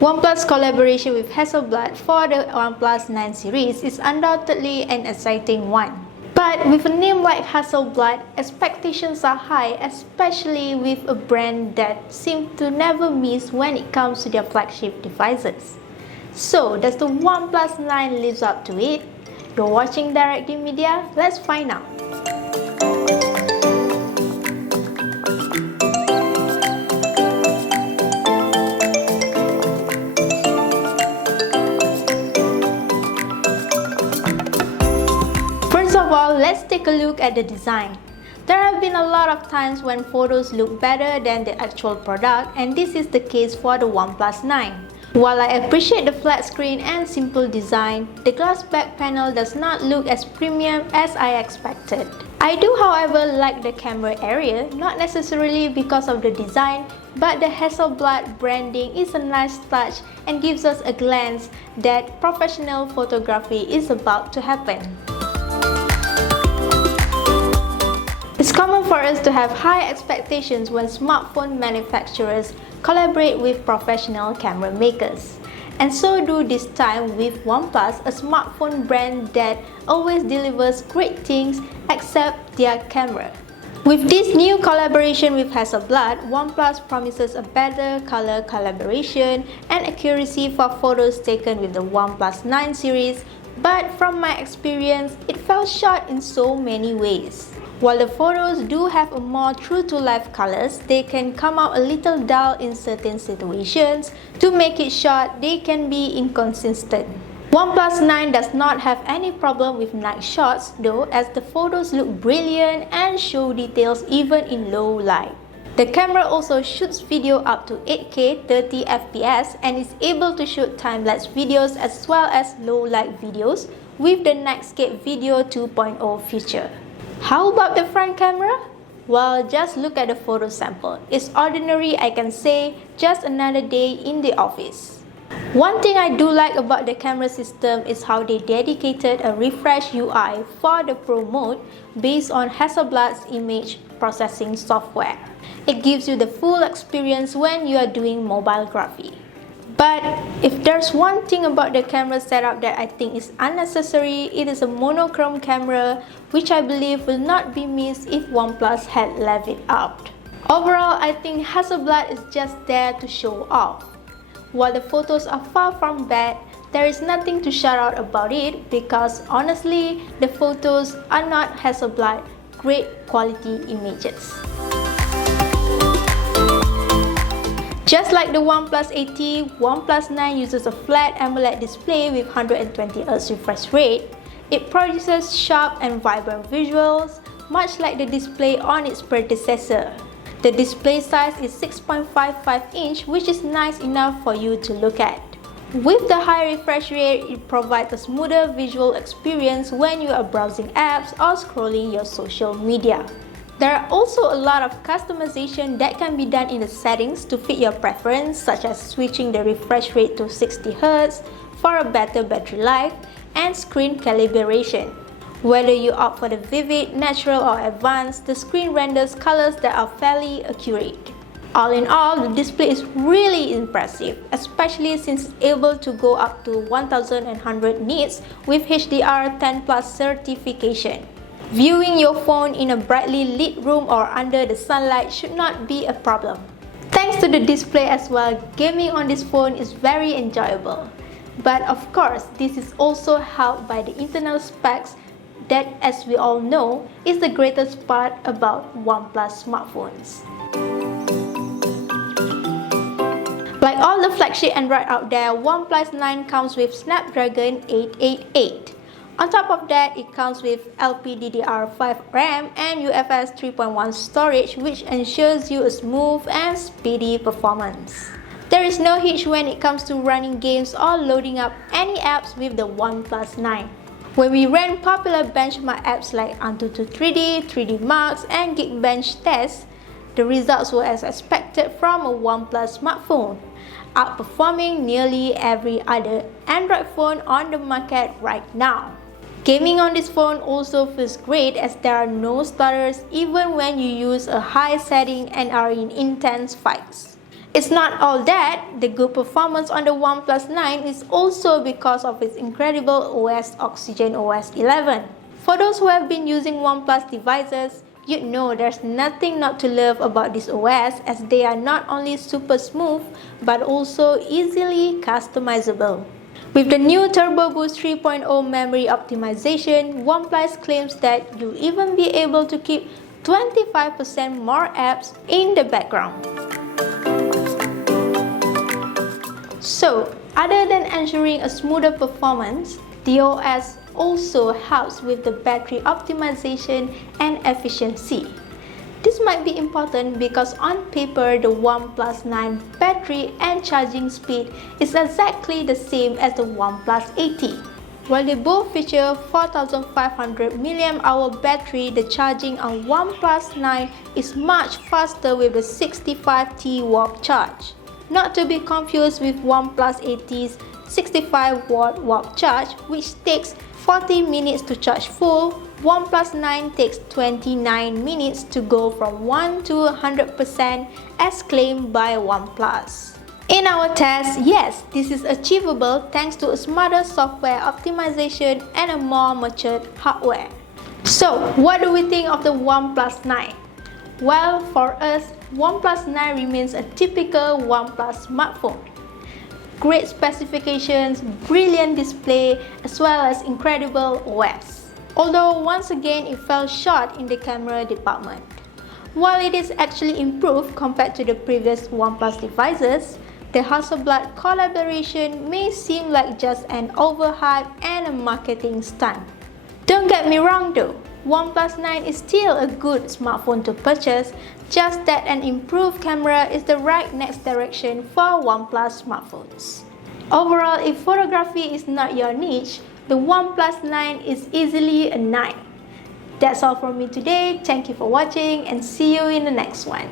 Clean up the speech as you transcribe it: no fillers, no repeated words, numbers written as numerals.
OnePlus collaboration with Hasselblad for the OnePlus 9 series is undoubtedly an exciting one. But with a name like Hasselblad, expectations are high, especially with a brand that seems to never miss when it comes to their flagship devices. So, does the OnePlus 9 live up to it? You're watching DirectDMedia, let's find out. First of all, let's take a look at the design. There have been a lot of times when photos look better than the actual product, and this is the case for the OnePlus 9. While I appreciate the flat screen and simple design, the glass back panel does not look as premium as I expected. I do, however, like the camera area, not necessarily because of the design, but the Hasselblad branding is a nice touch and gives us a glance that professional photography is about to happen. It's common for us to have high expectations when smartphone manufacturers collaborate with professional camera makers. And so do this time with OnePlus, a smartphone brand that always delivers great things except their camera. With this new collaboration with Hasselblad, OnePlus promises a better color collaboration and accuracy for photos taken with the OnePlus 9 series, but from my experience, it fell short in so many ways. While the photos do have a more true-to-life colors, they can come out a little dull in certain situations. To make it short, they can be inconsistent. OnePlus 9 does not have any problem with night shots though, as the photos look brilliant and show details even in low light. The camera also shoots video up to 8K 30 FPS and is able to shoot time-lapse videos as well as low-light videos with the Nightscape Video 2.0 feature. How about the front camera? Well, just look at the photo sample. It's ordinary, I can say, just another day in the office. One thing I do like about the camera system is how they dedicated a refresh UI for the Pro mode based on Hasselblad's image processing software. It gives you the full experience when you are doing mobilegraphy. But if there's one thing about the camera setup that I think is unnecessary, it is a monochrome camera, which I believe will not be missed if OnePlus had left it out. Overall, I think Hasselblad is just there to show off. While the photos are far from bad, there is nothing to shout out about it because honestly, the photos are not Hasselblad great quality images. Just like the OnePlus 80, OnePlus 9 uses a flat AMOLED display with 120Hz refresh rate. It produces sharp and vibrant visuals, much like the display on its predecessor. The display size is 6.55 inch, which is nice enough for you to look at. With the high refresh rate, it provides a smoother visual experience when you are browsing apps or scrolling your social media. There are also a lot of customization that can be done in the settings to fit your preference, such as switching the refresh rate to 60Hz for a better battery life and screen calibration. Whether you opt for the vivid, natural or advanced, the screen renders colors that are fairly accurate. All in all, the display is really impressive, especially since it's able to go up to 1100 nits with HDR10+ certification. Viewing your phone in a brightly lit room or under the sunlight should not be a problem. Thanks to the display as well, gaming on this phone is very enjoyable. But of course, this is also helped by the internal specs that, as we all know, is the greatest part about OnePlus smartphones. Like all the flagship Android out there, OnePlus 9 comes with Snapdragon 888. On top of that, it comes with LPDDR5 RAM and UFS 3.1 storage, which ensures you a smooth and speedy performance. There is no hitch when it comes to running games or loading up any apps with the OnePlus 9. When we ran popular benchmark apps like Antutu 3D, 3D Max, and Geekbench tests, the results were as expected from a OnePlus smartphone, outperforming nearly every other Android phone on the market right now. Gaming on this phone also feels great as there are no stutters even when you use a high setting and are in intense fights. It's not all that. The good performance on the OnePlus 9 is also because of its incredible OS Oxygen OS 11. For those who have been using OnePlus devices, you'd know there's nothing not to love about this OS, as they are not only super smooth but also easily customizable. With the new Turbo Boost 3.0 memory optimization, OnePlus claims that you'll even be able to keep 25% more apps in the background. So, other than ensuring a smoother performance, the OS also helps with the battery optimization and efficiency. This might be important because on paper the OnePlus 9 battery and charging speed is exactly the same as the OnePlus 80. While they both feature 4500 mAh battery, the charging on OnePlus 9 is much faster with a 65T warp charge. Not to be confused with OnePlus 80's 65W warp charge, which takes 40 minutes to charge full. OnePlus 9 takes 29 minutes to go from 1 to 100% as claimed by OnePlus. In our test, yes, this is achievable thanks to a smarter software optimization and a more matured hardware. So, what do we think of the OnePlus 9? Well, for us, OnePlus 9 remains a typical OnePlus smartphone. Great specifications, brilliant display, as well as incredible OS. Although once again it fell short in the camera department. While it is actually improved compared to the previous OnePlus devices, the Hasselblad collaboration may seem like just an overhype and a marketing stunt. Don't get me wrong though, OnePlus 9 is still a good smartphone to purchase, just that an improved camera is the right next direction for OnePlus smartphones. Overall, if photography is not your niche, the OnePlus 9 is easily a 9. That's all from me today. Thank you for watching and see you in the next one.